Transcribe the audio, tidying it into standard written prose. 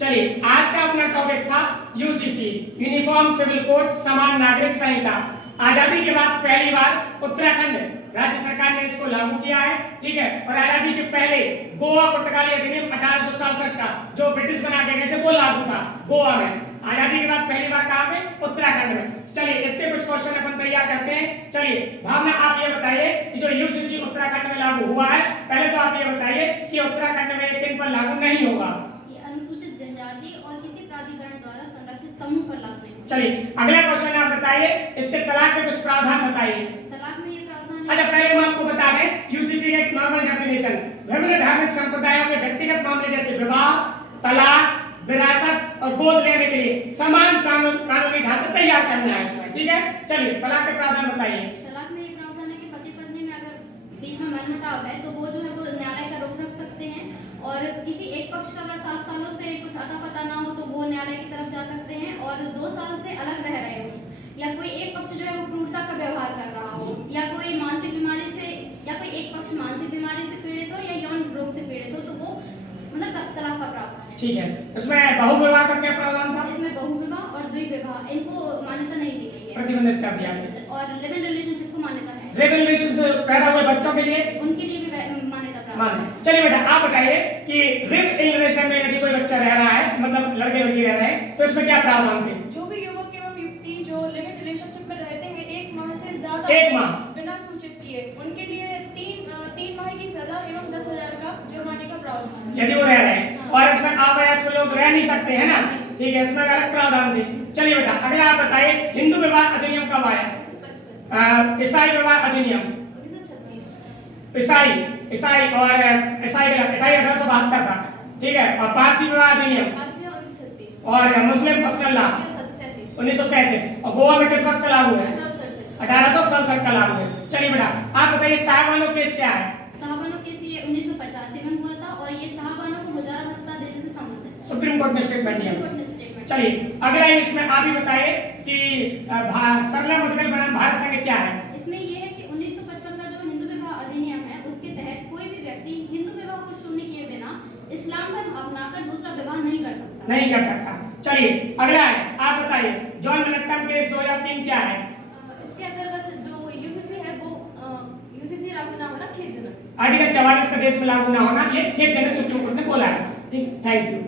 चलिए आज का अपना टॉपिक था यूसीसी यूनिफॉर्म सिविल कोड समान नागरिक संहिता। आजादी के बाद पहली बार उत्तराखंड राज्य सरकार ने इसको लागू किया है, ठीक है। और आजादी के पहले गोवा पुर्तगाली अधिनियम 1867 का जो ब्रिटिश बना के गए थे वो लागू था गोवा में। आजादी के बाद पहली बार कहां पे? उत्तराखंड में। चलिए इसके कुछ क्वेश्चन अपन तैयार करते हैं। चलिए भावना आप ये बताइए कि जो यूसीसी उत्तराखंड में लागू हुआ है, पहले तो आप ये बताइए कि उत्तराखंड में किन पर लागू नहीं होगा? अनुसूचित जनजाति और किसी प्राधिकरण द्वारा संरक्षित समूह पर लागू नहीं। चलिए अगला क्वेश्चन आप बताइए, इसके तलाक के कुछ प्रावधान बताइए। तलाक में ये प्रावधान है। अच्छा पहले हम आपको बता दें यूसीसी का एक नॉर्मल डेफिनेशन, विभिन्न धार्मिक संप्रदायों के व्यक्तिगत मामले जैसे विवाह, तलाक, विरासत और गोद लेने के लिए समान कानूनी ढांचा तैयार करना है इसमें, ठीक है। चलिए तलाक के प्रावधान बताइए। तलाक में ये प्रावधान है कि पति पत्नी में अगर बीच में मनमुटाव है तो वो जो है वो न्यायालय का रुख रख सकते हैं, और किसी एक पक्ष का अगर 7 सालों से कुछ अता पता ना हो तो वो न्यायालय की तरफ जा सकते हैं, और 2 साल से अलग रह रहे हो, या कोई एक पक्ष जो है वो क्रूरता का व्यवहार कर रहा हो, या कोई मानसिक बीमारी से, या कोई एक पक्ष मानसिक बीमारी से पीड़ित हो या यौन रोग से पीड़ित हो, तो वो मतलब तलाक का प्रावधान है, ठीक है। इसमें बहुविवाह का क्या प्रावधान था? इसमें बहुविवाह और द्विविवाह इनको मान्यता नहीं दी गई है, प्रतिबंधित कर दिया गया। और लिव इन रिलेशनशिप को मान्यता है। लिव इन रिलेशनशिप पैदा हुए बच्चों के लिए उनके लिए भी मान्यता प्राप्त है। चलिए बेटा आप बताइए कि लिव इन रिलेशन में यदि कोई बच्चा रह रहा है, मतलब लड़के लड़की रह रहे हैं, तो इसमें क्या प्रावधान थे? जो भी युवक एवं युवती जो लिव इन रिलेशनशिप में रहते हैं 1 माह से ज्यादा, 1 माह बिना सूचित किए, उनके लिए 3 माह की सजा एवं 10,000 का जुर्माने का प्रावधान है यदि वो रह रहे हैं। और इसमें अवैध से लोग रह नहीं सकते हैं ना, ठीक है, इसमें अलग प्रावधान थे। चलिए बेटा अगला आप बताइए हिंदू विवाह अधिनियम कब आया? 1955, ईसाई विवाह अधिनियम 1936, ईसाई और ईसाई 1872 था, ठीक है। और पारसी विवाह अधिनियम 1937, और मुस्लिम पर्सनल लॉ 1937। और गोवा में किस वर्ष का लागू है? 1867 का लागू है। चलिए बेटा आप बताइए साहबानो केस क्या है? साहबानो केस ये 1985 में हुआ था, और ये साहबानो को गुजारा भत्ता देने से संबंधित है। सुप्रीम कोर्ट ने स्टेटमेंट दिया। सुप्रीम कोर्ट ने स्टेटमेंट। चलिए अगला इसमें आप ही बताइए कि सरला मुद्गल बनाम भारत संघ क्या है? इसमें ये है कि 1955 का जो हिंदू विवाह अधिनियम है उसके तहत कोई भी व्यक्ति हिंदू विवाह को शून्य किए बिना इस्लाम धर्म अपनाकर दूसरा विवाह नहीं कर सकता। नहीं कर सकता। चलिए अगला है आप बताइए जॉन मिल्टन केस 2003 क्या है? इसके अंतर्गत जो यूसीसी है वो यूसीसी लागू ना होना खेदजनक। आर्टिकल 44 का देश में लागू ना होना ये खेदजनक सुप्रीम कोर्ट ने बोला है, ठीक। Thank you.